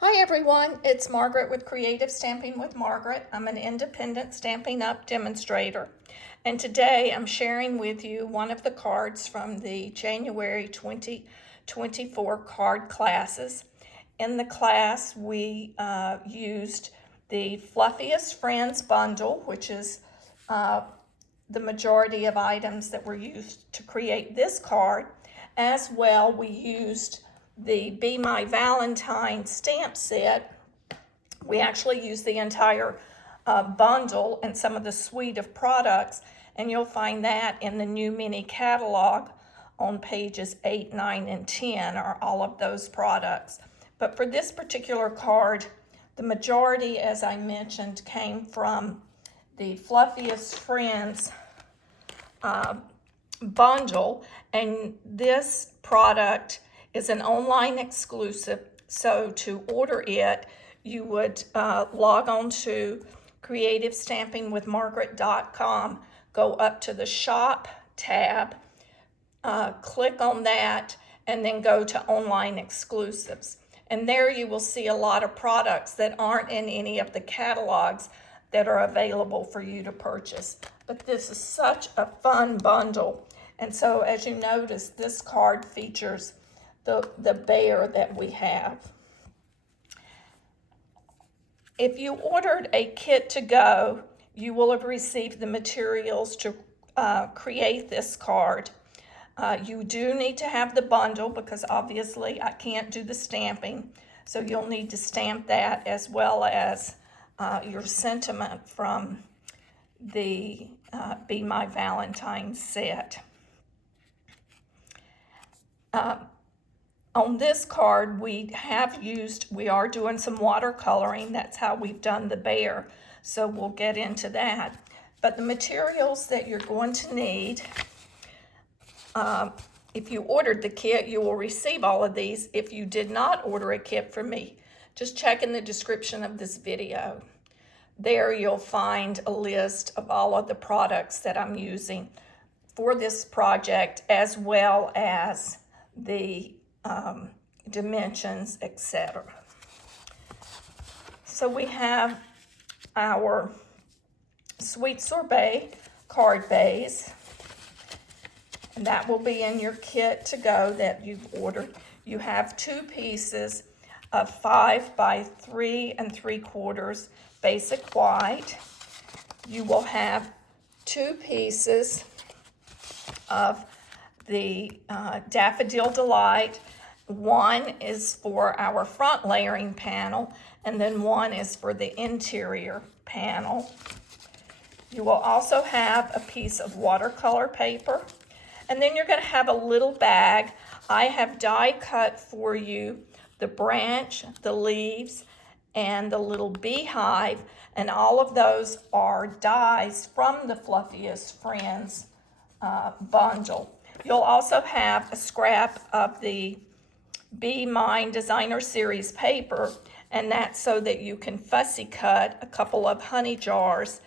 Hi everyone, it's Margaret with Creative Stamping with Margaret. I'm an independent Stampin' Up demonstrator, and today I'm sharing with you one of the cards from the January 2024 card classes. In the class, we used the Fluffiest Friends bundle, which is the majority of items that were used to create this card. As well, we used the Be My Valentine stamp set. We actually used the entire bundle and some of the suite of products, and you'll find that in the new mini catalog on pages 8, 9, and 10 are all of those products. But for this particular card, the majority, as I mentioned, came from the Fluffiest Friends bundle, and this product is an online exclusive. So to order it, you would log on to creativestampingwithmargaret.com, go up to the shop tab, click on that, and then go to online exclusives. And there you will see a lot of products that aren't in any of the catalogs that are available for you to purchase. But this is such a fun bundle. And so as you notice, this card features the bear that we have. If you ordered a kit to go, you will have received the materials to create this card. You do need to have the bundle because obviously I can't do the stamping. So you'll need to stamp that as well as your sentiment from the Be My Valentine set. On this card, we are doing some watercoloring. That's how we've done the bear. So we'll get into that. But the materials that you're going to need, if you ordered the kit, you will receive all of these. If you did not order a kit from me, just check in the description of this video. There you'll find a list of all of the products that I'm using for this project, as well as the dimensions, etc. So we have our Sweet Sorbet card base, and that will be in your kit to go that you've ordered. You have 2 pieces of 5 by 3 3/4 basic white. You will have 2 pieces of the Daffodil Delight. One is for our front layering panel, and then one is for the interior panel. You will also have a piece of watercolor paper, and then you're going to have a little bag. I have die cut for you the branch, the leaves, and the little beehive, and all of those are dies from the Fluffiest Friends bundle. You'll also have a scrap of the Be Mine Designer Series paper, and that's so that you can fussy cut a couple of honey jars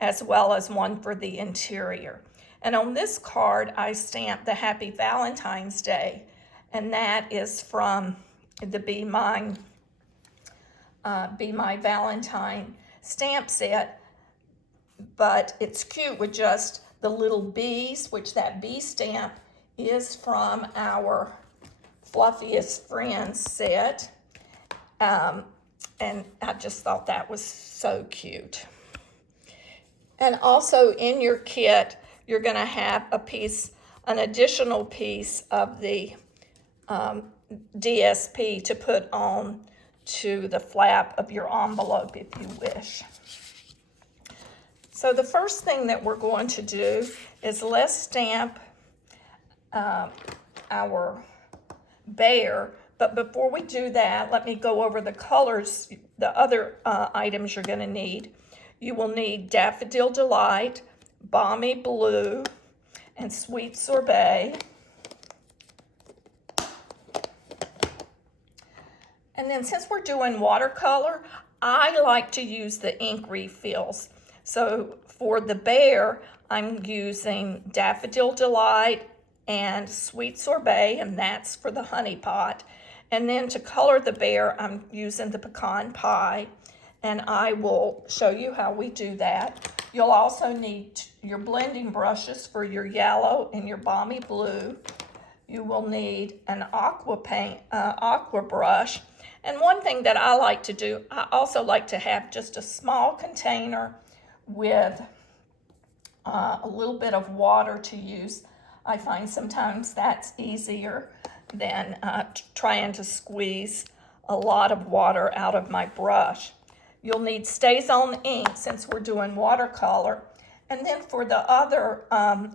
as well as one for the interior. And on this card, I stamped the Happy Valentine's Day, and that is from the Be My Valentine stamp set, but it's cute with just the little bees, which that bee stamp is from our Fluffiest Friends set. And I just thought that was so cute. And also in your kit, you're going to have an additional piece of the DSP to put on to the flap of your envelope if you wish. So the first thing that we're going to do is let's stamp our bear. But before we do that, let me go over the colors, the other items you're going to need. You will need Daffodil Delight, Balmy Blue, and Sweet Sorbet. And then since we're doing watercolor, I like to use the ink refills. So for the bear, I'm using Daffodil Delight and Sweet Sorbet, and that's for the honey pot. And then to color the bear, I'm using the pecan pie, and I will show you how we do that. You'll also need your blending brushes for your yellow and your balmy blue. You will need an aqua brush. And one thing that I like to do, I also like to have just a small container with a little bit of water to use. I find sometimes that's easier than trying to squeeze a lot of water out of my brush. You'll need StazOn ink since we're doing watercolor. And then for the other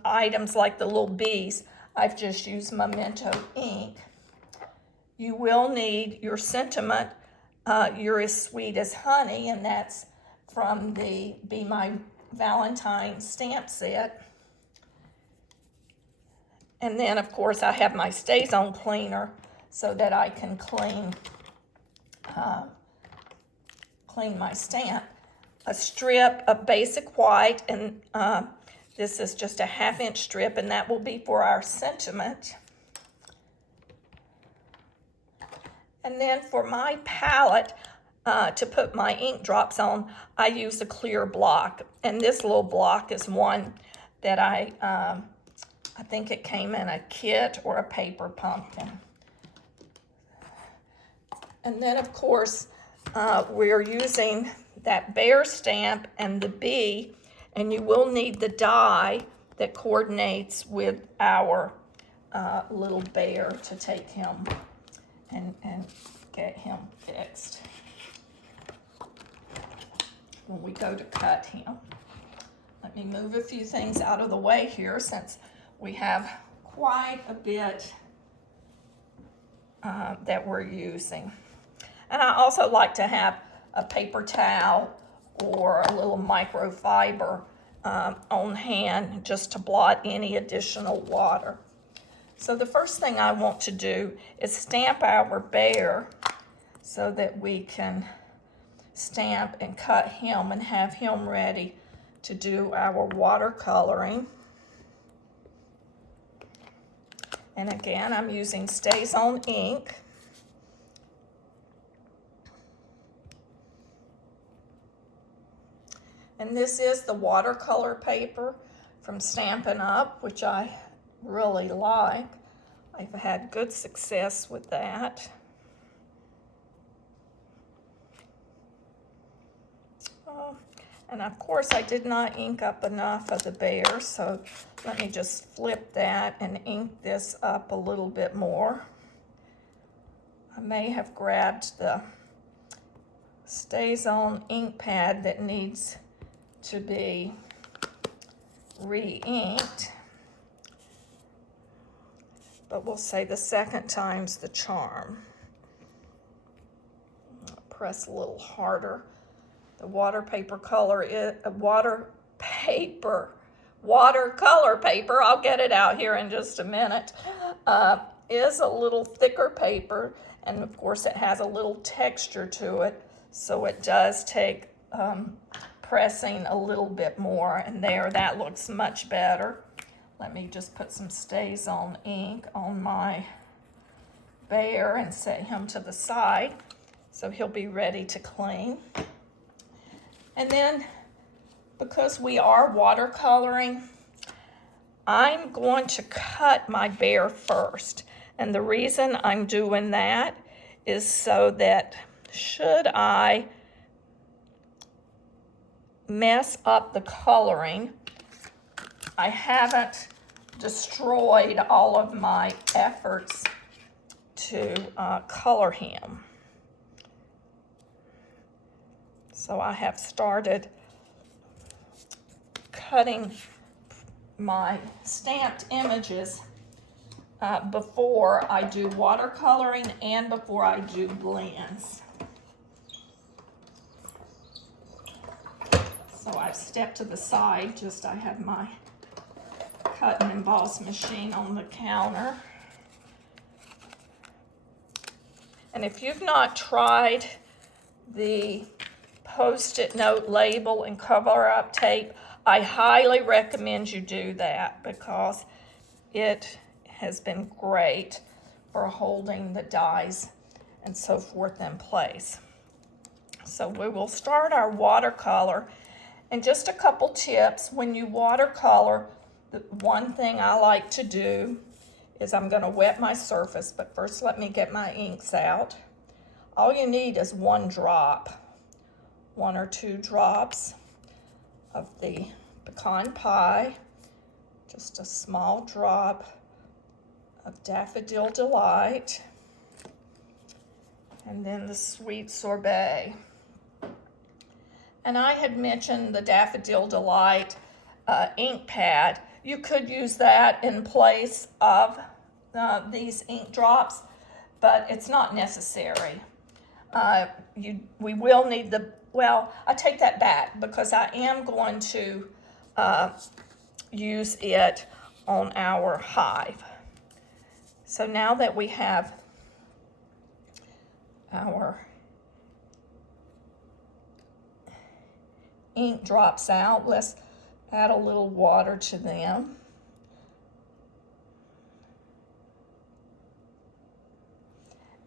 items like the little bees, I've just used Memento ink. You will need your sentiment, You're as Sweet as Honey, and that's from the Be My Valentine stamp set. And then, of course, I have my StazOn cleaner so that I can clean my stamp. A strip of basic white, and this is just a 1/2 inch strip, and that will be for our sentiment. And then for my palette, to put my ink drops on, I use a clear block. And this little block is one that I think it came in a kit or a paper pumpkin. And then, of course, we're using that bear stamp and the bee, and you will need the die that coordinates with our little bear to take him and get him fixed when we go to cut him. Let me move a few things out of the way here since we have quite a bit that we're using. And I also like to have a paper towel or a little microfiber on hand just to blot any additional water. So the first thing I want to do is stamp our bear so that we can stamp and cut him and have him ready to do our watercoloring. And again, I'm using StazOn ink. And this is the watercolor paper from Stampin Up, which I really like. I've had good success with that. And of course, I did not ink up enough of the bear, so let me just flip that and ink this up a little bit more. I may have grabbed the StazOn ink pad that needs to be re-inked, but we'll say the second time's the charm. I'll press a little harder. The watercolor paper, I'll get it out here in just a minute, is a little thicker paper, and of course it has a little texture to it, so it does take pressing a little bit more, and there, that looks much better. Let me just put some StazOn ink on my bear and set him to the side so he'll be ready to clean. And then, because we are watercoloring, I'm going to cut my bear first. And the reason I'm doing that is so that should I mess up the coloring, I haven't destroyed all of my efforts to color him. So I have started cutting my stamped images before I do watercoloring and before I do blends. So I've stepped to the side, just I have my cut and emboss machine on the counter. And if you've not tried the Post-it note label and cover-up tape, I highly recommend you do that because it has been great for holding the dies and so forth in place. So we will start our watercolor. And just a couple tips, when you watercolor, the one thing I like to do is I'm going to wet my surface, but first let me get my inks out. All you need is one drop, 1 or 2 drops of the pecan pie, just a small drop of Daffodil Delight, and then the sweet sorbet. And I had mentioned the Daffodil Delight ink pad. You could use that in place of these ink drops, but it's not necessary. We will need well, I take that back because I am going to use it on our hive. So now that we have our ink drops out, let's add a little water to them.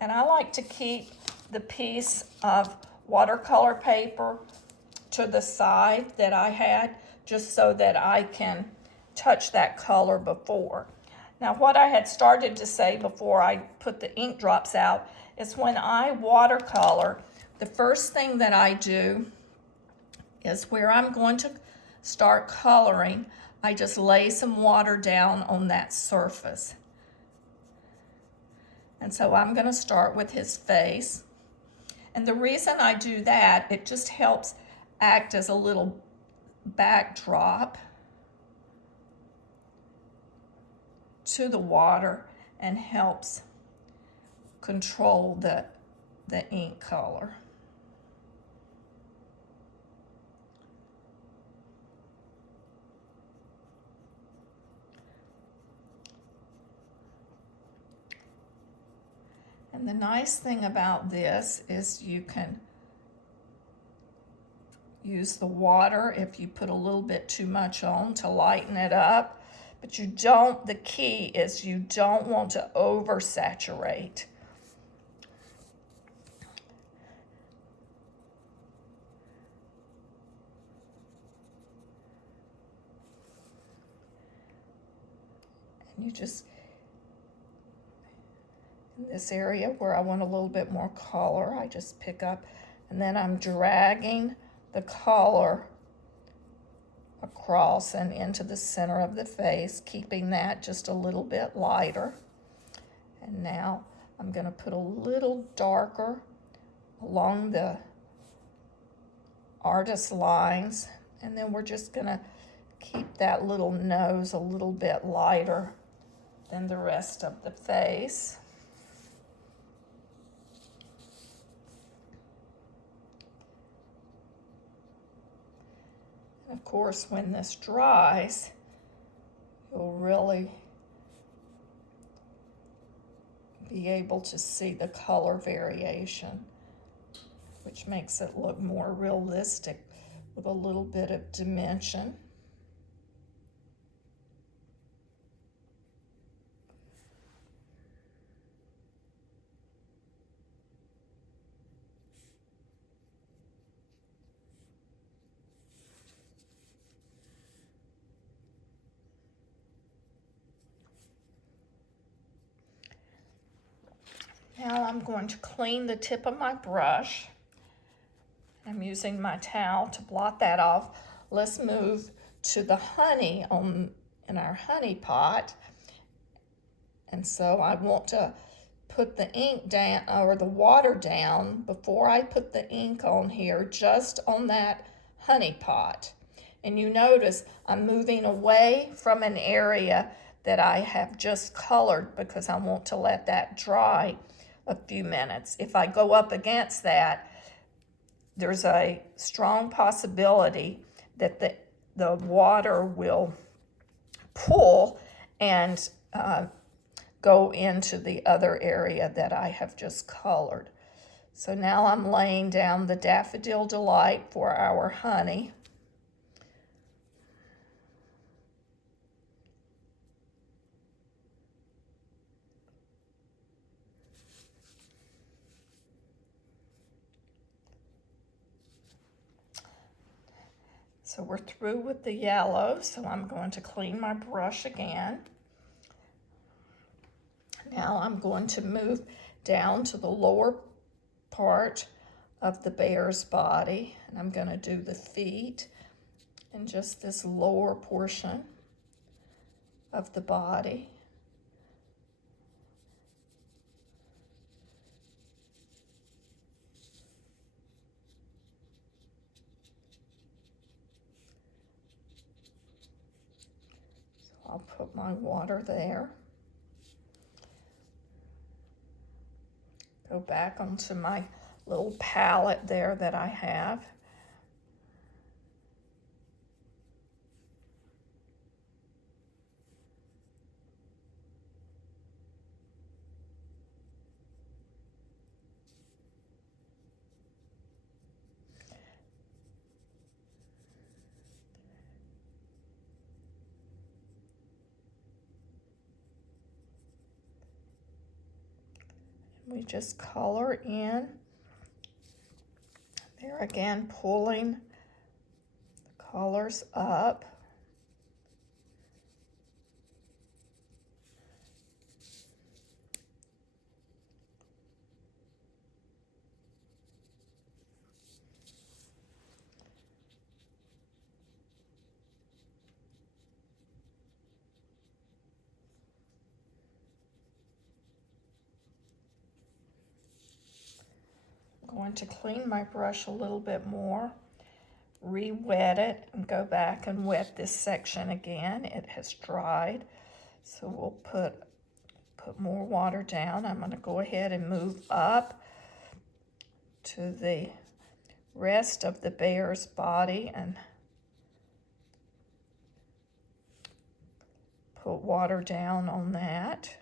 And I like to keep the piece of watercolor paper to the side that I had, just so that I can touch that color before. Now, what I had started to say before I put the ink drops out is when I watercolor, the first thing that I do is where I'm going to start coloring, I just lay some water down on that surface. And so I'm going to start with his face. And the reason I do that, it just helps act as a little backdrop to the water and helps control the ink color. And the nice thing about this is you can use the water if you put a little bit too much on to lighten it up. But you don't, the key is you don't want to oversaturate. And you just, in this area where I want a little bit more color, I just pick up, and then I'm dragging the color across and into the center of the face, keeping that just a little bit lighter. And now I'm going to put a little darker along the artist lines, and then we're just going to keep that little nose a little bit lighter than the rest of the face. Of course, when this dries, you'll really be able to see the color variation, which makes it look more realistic with a little bit of dimension. Now I'm going to clean the tip of my brush. I'm using my towel to blot that off. Let's move to the honey in our honey pot. And so I want to put the ink down, or the water down, before I put the ink on here, just on that honey pot. And you notice I'm moving away from an area that I have just colored because I want to let that dry a few minutes. If I go up against that, there's a strong possibility that the water will pull and go into the other area that I have just colored. So now I'm laying down the Daffodil Delight for our honey. So we're through with the yellow, so I'm going to clean my brush again. Now I'm going to move down to the lower part of the bear's body, and I'm going to do the feet and just this lower portion of the body. So I'll put my water there. Go back onto my little palette there that I have. We just color in. There again, pulling the colors up. Going to clean my brush a little bit more, re-wet it, and go back and wet this section again. It has dried, so we'll put more water down. I'm going to go ahead and move up to the rest of the bear's body and put water down on that.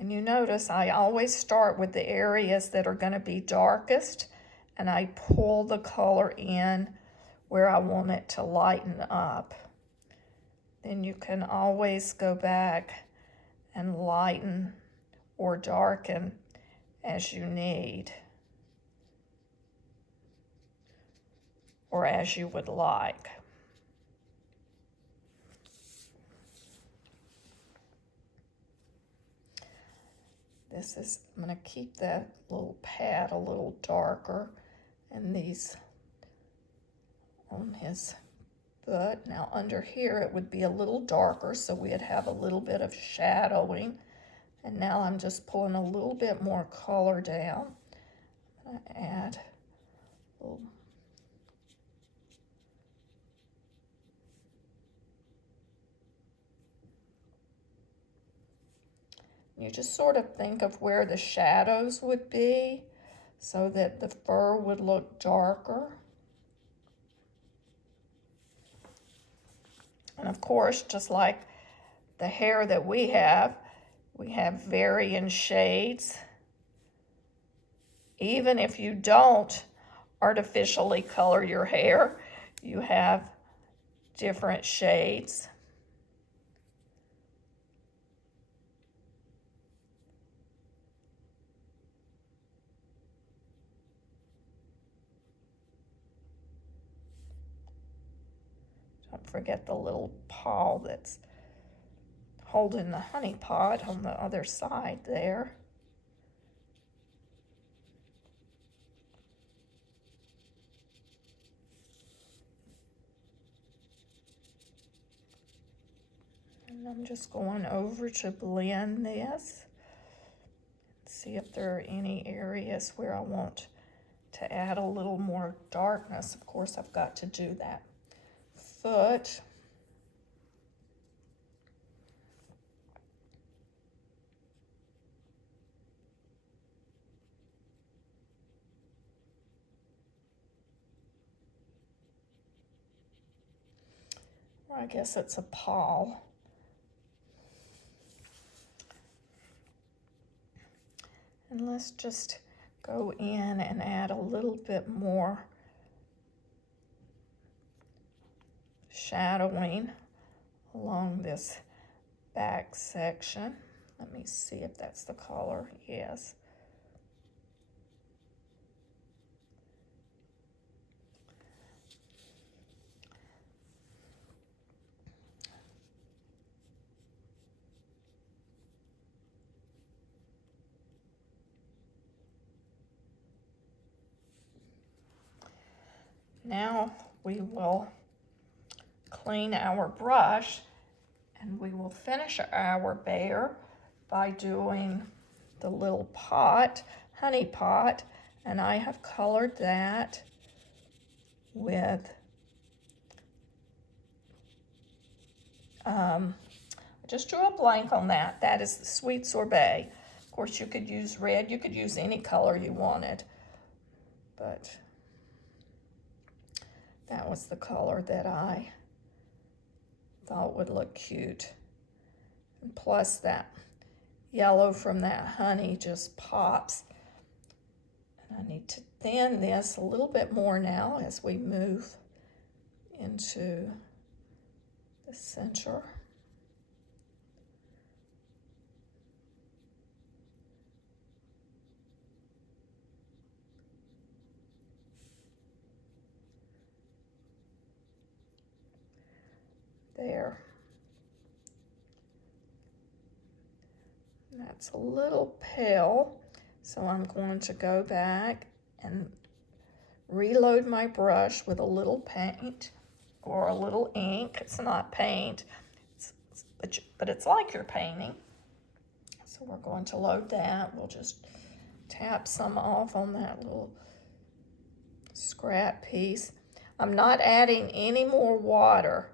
And you notice I always start with the areas that are going to be darkest, and I pull the color in where I want it to lighten up. Then you can always go back and lighten or darken as you need, or as you would like. I'm going to keep that little pad a little darker, and these on his foot. Now under here it would be a little darker, so we'd have a little bit of shadowing. And now I'm just pulling a little bit more color down. I'm going to add a little. You just sort of think of where the shadows would be so that the fur would look darker. And of course, just like the hair that we have varying shades. Even if you don't artificially color your hair, you have different shades. Don't forget the little paw that's holding the honey pot on the other side there. And I'm just going over to blend this. See if there are any areas where I want to add a little more darkness. Of course, I've got to do that foot. Or I guess it's a paw. And let's just go in and add a little bit more shadowing along this back section. Let me see if that's the color. Yes. Now we will clean our brush, and we will finish our bear by doing the little pot, honey pot, and I have colored that with just drew a blank on that. That is the Sweet Sorbet. Of course, you could use red, you could use any color you wanted, but that was the color that I thought would look cute. And plus that yellow from that honey just pops. And I need to thin this a little bit more now as we move into the center. There. That's a little pale, so I'm going to go back and reload my brush with a little paint or a little ink. It's not paint, but it's like you're painting. So we're going to load that. We'll just tap some off on that little scrap piece. I'm not adding any more water.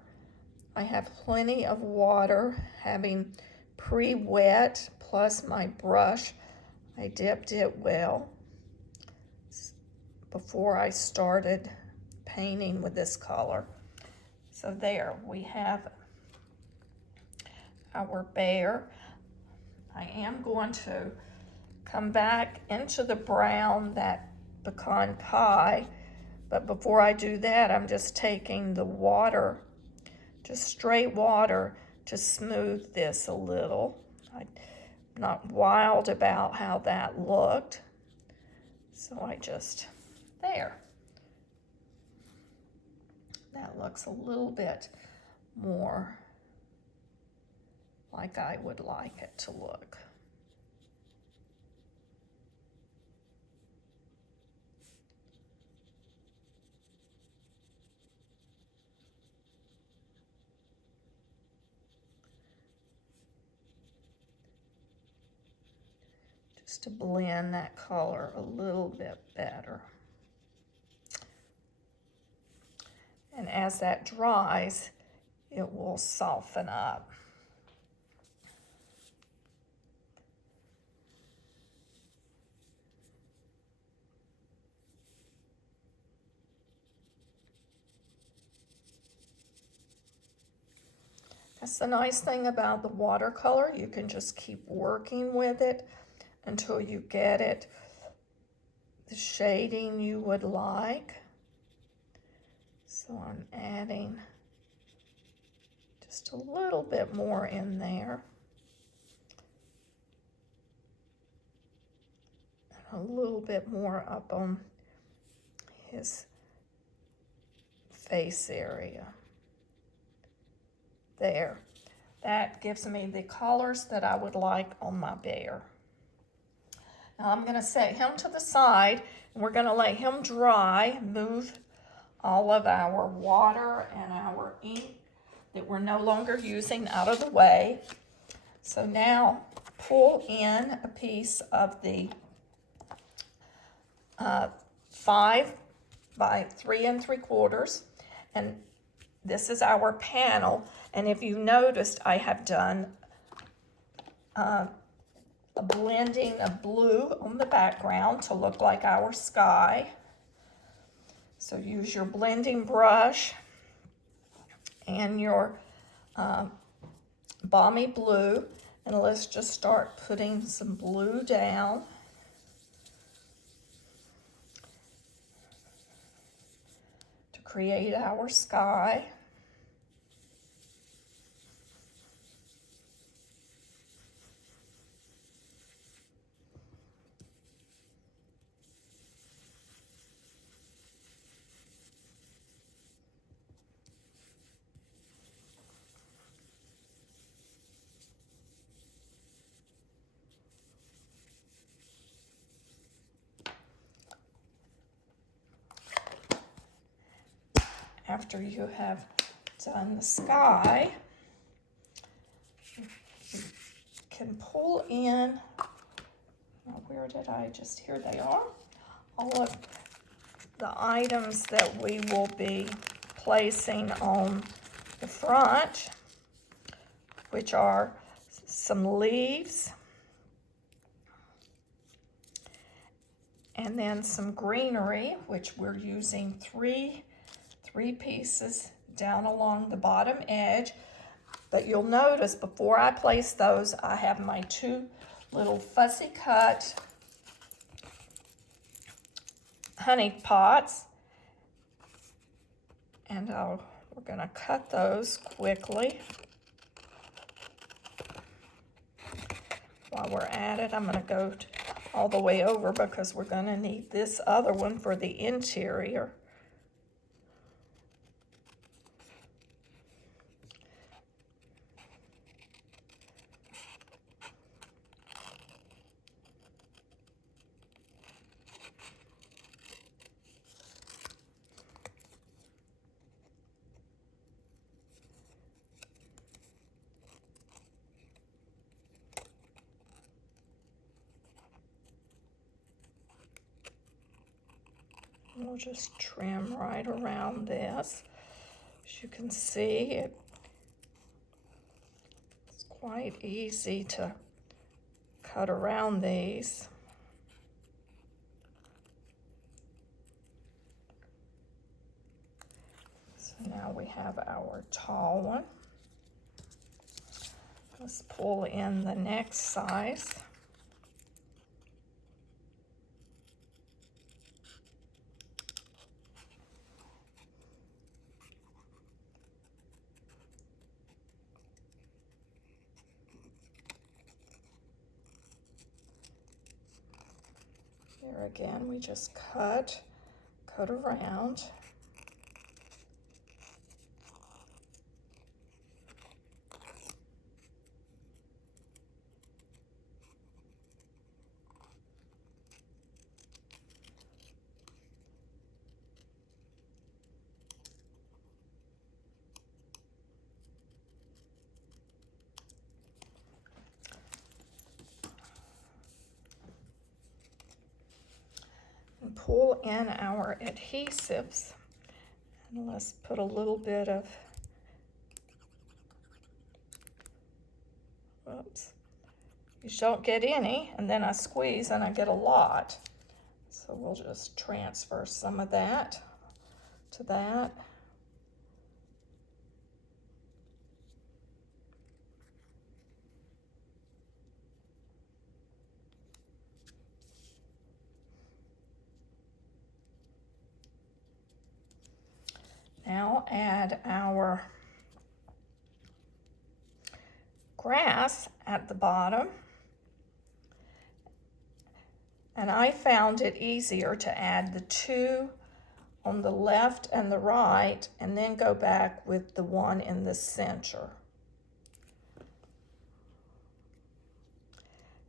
I have plenty of water, having pre-wet, plus my brush. I dipped it well before I started painting with this color. So there, we have our bear. I am going to come back into the brown, that pecan pie, but before I do that, I'm just taking the water, just straight water, to smooth this a little. I'm not wild about how that looked, so I just, there. That looks a little bit more like I would like it to look. Just to blend that color a little bit better. And as that dries, it will soften up. That's the nice thing about the watercolor. You can just keep working with it until you get it the shading you would like. So I'm adding just a little bit more in there. And a little bit more up on his face area. There. That gives me the colors that I would like on my bear. Now I'm going to set him to the side, and we're going to let him dry, move all of our water and our ink that we're no longer using out of the way. So now pull in a piece of the 5 by 3 3/4, and this is our panel. And if you noticed, I have done a blending of blue on the background to look like our sky. So use your blending brush and your balmy blue, and let's just start putting some blue down. To create our sky. after you have done the sky, you can pull in, now where did I just, here they are, all of the items that we will be placing on the front, which are some leaves, and then some greenery, which we're using three pieces down along the bottom edge. But you'll notice before I place those, I have my two little fussy cut honey pots, and we're gonna cut those quickly. While we're at it, I'm gonna go all the way over because we're gonna need this other one for the interior. We'll just trim right around this. As you can see, it's quite easy to cut around these. So now we have our tall one. Let's pull in the next size. Here again, we just cut around. Pull in our adhesives, and let's put a little bit of, oops, you don't get any, and then I squeeze and I get a lot. So we'll just transfer some of that to that. Now add our grass at the bottom. And I found it easier to add the two on the left and the right, and then go back with the one in the center.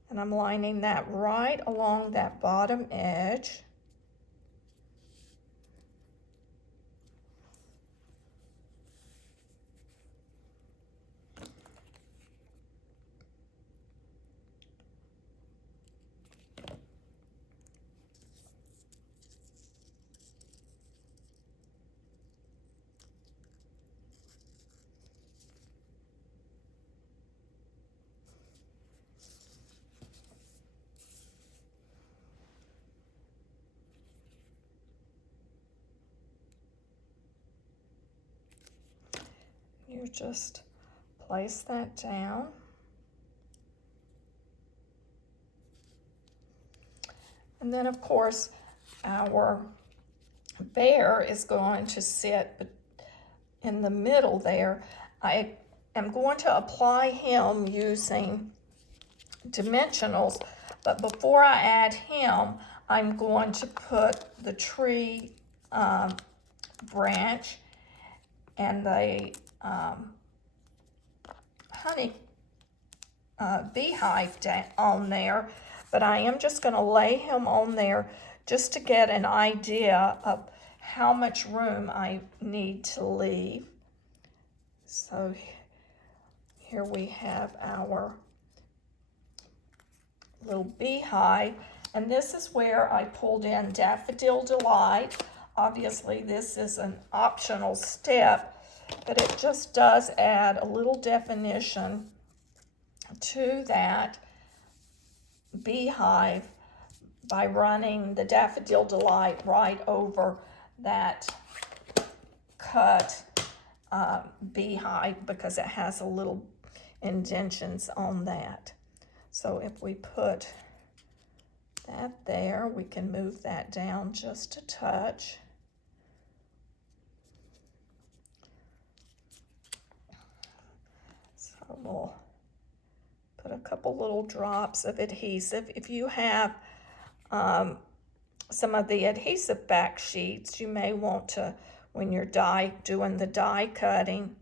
And I'm lining that right along that bottom edge. You just place that down. And then of course our bear is going to sit in the middle there. I am going to apply him using dimensionals, but before I add him, I'm going to put the tree branch and the honey beehive on there, but I am just going to lay him on there just to get an idea of how much room I need to leave. So here we have our little beehive, and this is where I pulled in Daffodil Delight. Obviously this is an optional step, but it just does add a little definition to that beehive by running the Daffodil Delight right over that cut beehive, because it has a little indentions on that. So if we put that there, we can move that down just a touch. So we'll put a couple little drops of adhesive. If you have some of the adhesive back sheets, you may want to, when you're doing the die cutting,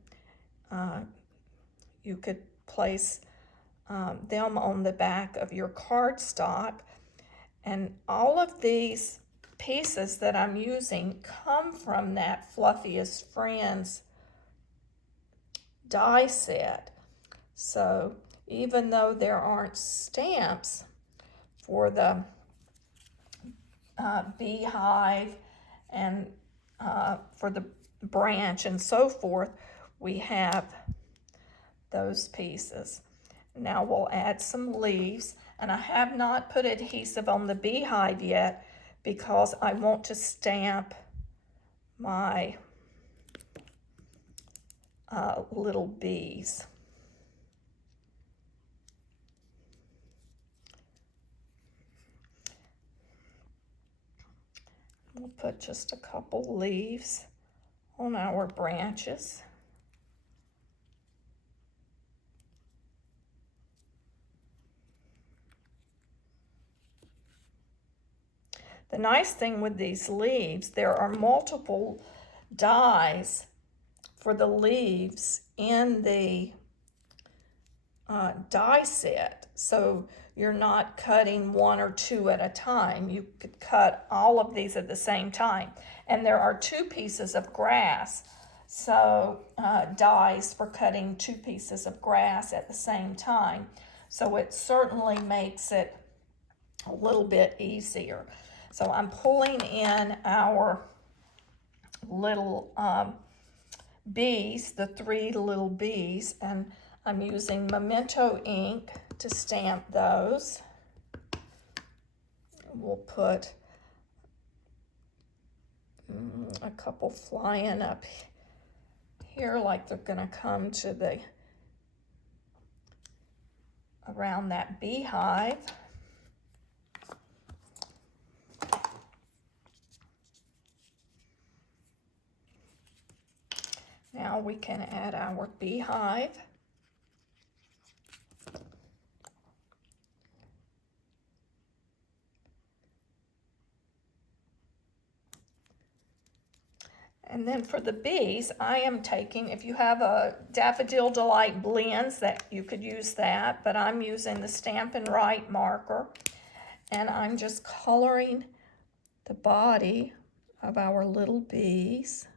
you could place them on the back of your cardstock. And all of these pieces that I'm using come from that Fluffiest Friends die set. So even though there aren't stamps for the beehive and for the branch and so forth, we have those pieces. Now we'll add some leaves, and I have not put adhesive on the beehive yet because I want to stamp my little bees. We'll put just a couple leaves on our branches. The nice thing with these leaves, there are multiple dies for the leaves in the die set. So you're not cutting one or two at a time. You could cut all of these at the same time. And there are 2 pieces of grass. So dies for cutting 2 pieces of grass at the same time. So it certainly makes it a little bit easier. So I'm pulling in our little bees, the 3 little bees, and I'm using Memento ink to stamp those. We'll put a couple flying up here like they're gonna come to the around that beehive. Now we can add our beehive. And then for the bees, I am taking, if you have a Daffodil Delight blends, that you could use that, but I'm using the Stampin' Up marker, and I'm just coloring the body of our little bees.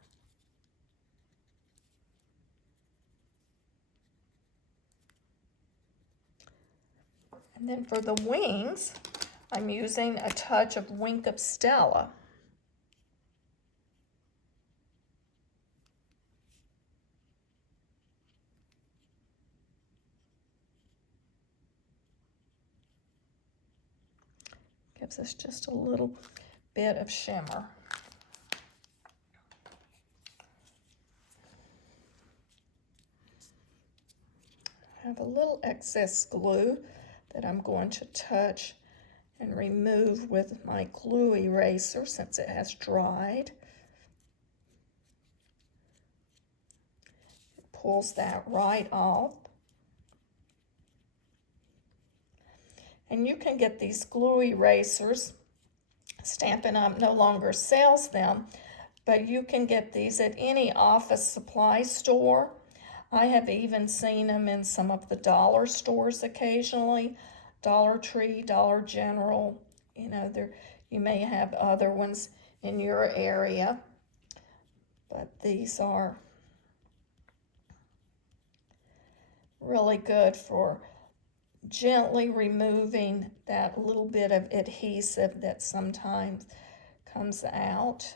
And then for the wings, I'm using a touch of Wink of Stella. Gives us just a little bit of shimmer. I have a little excess glue that I'm going to touch and remove with my glue eraser since it has dried. It pulls that right off. And you can get these glue erasers. Stampin' Up! No longer sells them, but you can get these at any office supply store. I have even seen them in some of the dollar stores occasionally, Dollar Tree, Dollar General. You know, you may have other ones in your area. but these are really good for gently removing that little bit of adhesive that sometimes comes out.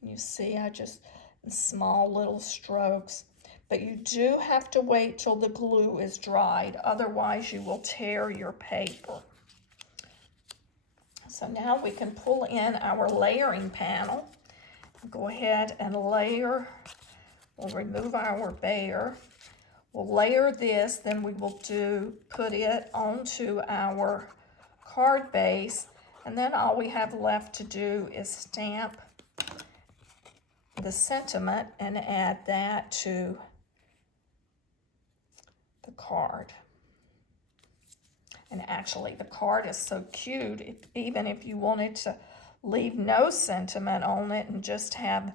You see, I just, small little strokes, but you do have to wait till the glue is dried, otherwise you will tear your paper. So now we can pull in our layering panel. Go ahead and layer. We'll remove our bear. We'll layer this, then we will put it onto our card base, and then all we have left to do is stamp the sentiment and add that to the card. And actually the card is so cute, even if you wanted to leave no sentiment on it and just have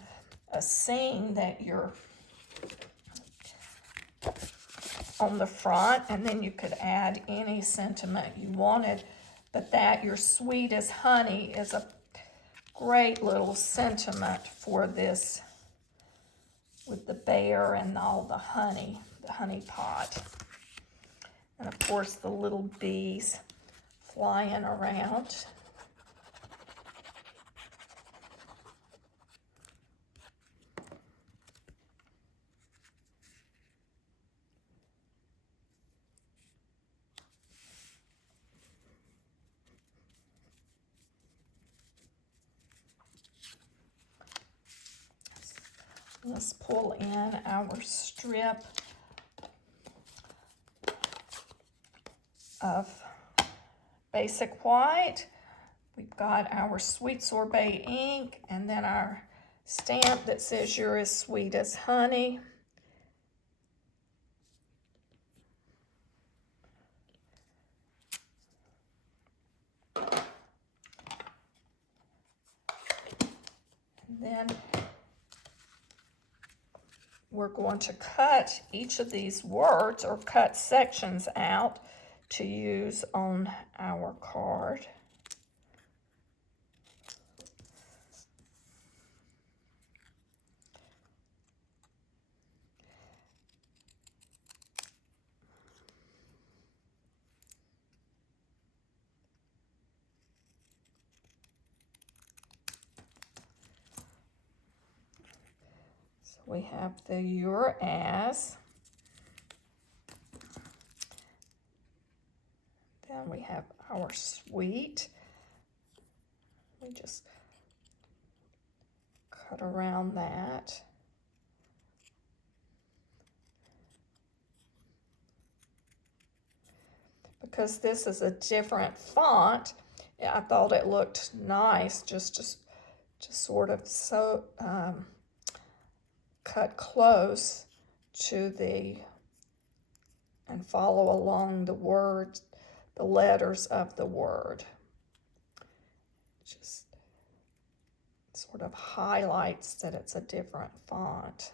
a scene that you're on the front, and then you could add any sentiment you wanted. But that, your sweet as honey, is a great little sentiment for this, with the bear and all the honey pot. And of course the little bees flying around. Let's pull in our strip of basic white. We've got our sweet sorbet ink, and then our stamp that says you're as sweet as honey. And then we're going to cut each of these words, or cut sections out to use on our card. We have the your as. Then we have our sweet. We just cut around that. Because this is a different font, I thought it looked nice just to sort of cut close to and follow along the words, the letters of the word. Just sort of highlights that it's a different font.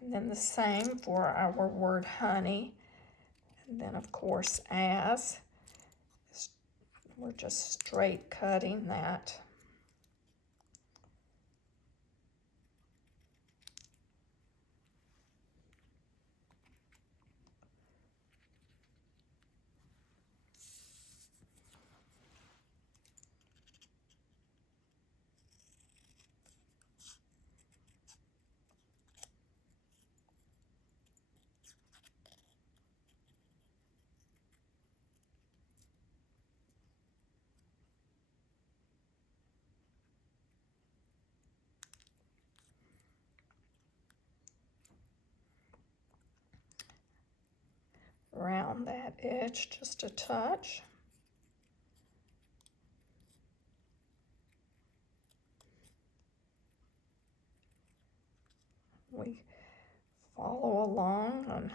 And then the same for our word honey. And then of course as, we're just straight cutting that. Around that edge just a touch. We follow along on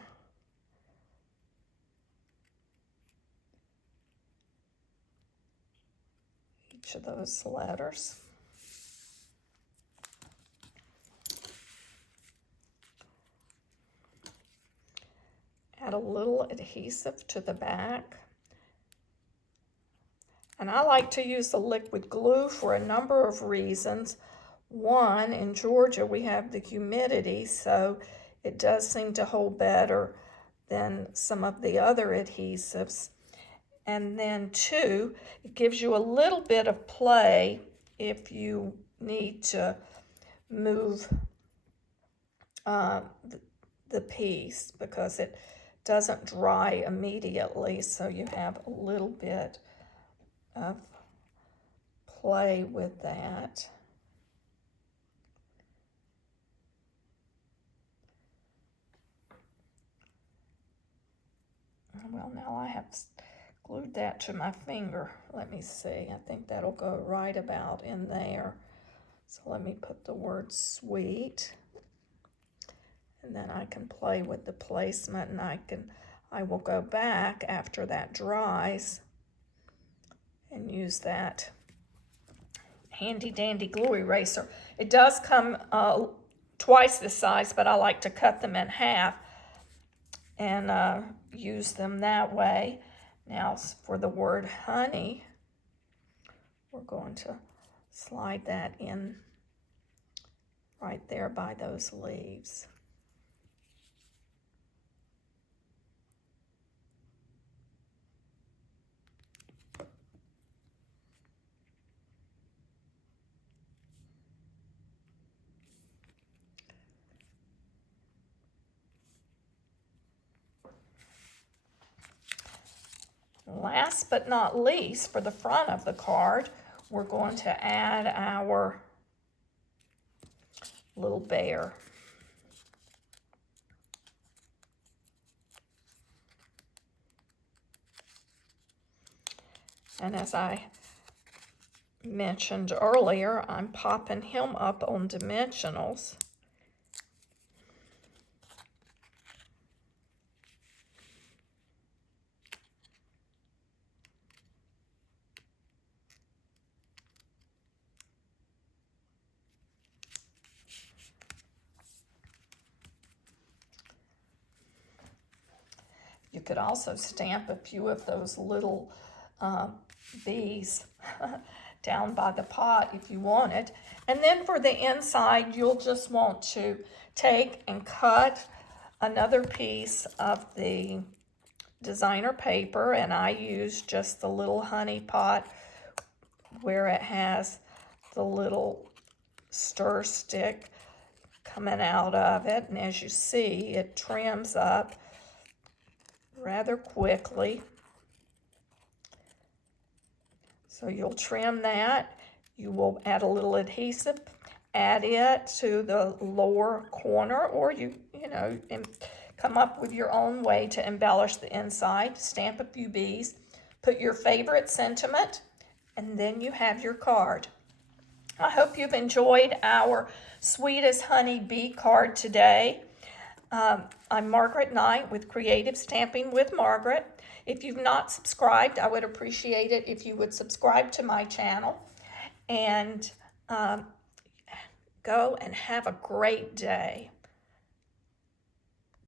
each of those letters. add a little adhesive to the back. And I like to use the liquid glue for a number of reasons. One, in Georgia we have the humidity, so it does seem to hold better than some of the other adhesives. And then two, it gives you a little bit of play if you need to move the piece, because it doesn't dry immediately, so you have a little bit of play with that. Well, now I have glued that to my finger. Let me see. I think that'll go right about in there. So let me put the word sweet. And then I can play with the placement, and I will go back after that dries and use that handy dandy glue eraser. It does come twice this size, but I like to cut them in half and use them that way. Now for the word honey, we're going to slide that in right there by those leaves. Last but not least, for the front of the card, we're going to add our little bear. And as I mentioned earlier, I'm popping him up on dimensionals. You could also stamp a few of those little bees down by the pot if you wanted. And then for the inside, you'll just want to take and cut another piece of the designer paper, and I use just the little honey pot where it has the little stir stick coming out of it. And as you see, it trims up rather quickly. So you'll trim that. You will add a little adhesive, add it to the lower corner, or you know, come up with your own way to embellish the inside. Stamp a few bees, put your favorite sentiment, and then you have your card. I hope you've enjoyed our Sweet as Honey bee card today. I'm Margaret Knight with Creative Stamping with Margaret. If you've not subscribed, I would appreciate it if you would subscribe to my channel. And go and have a great day.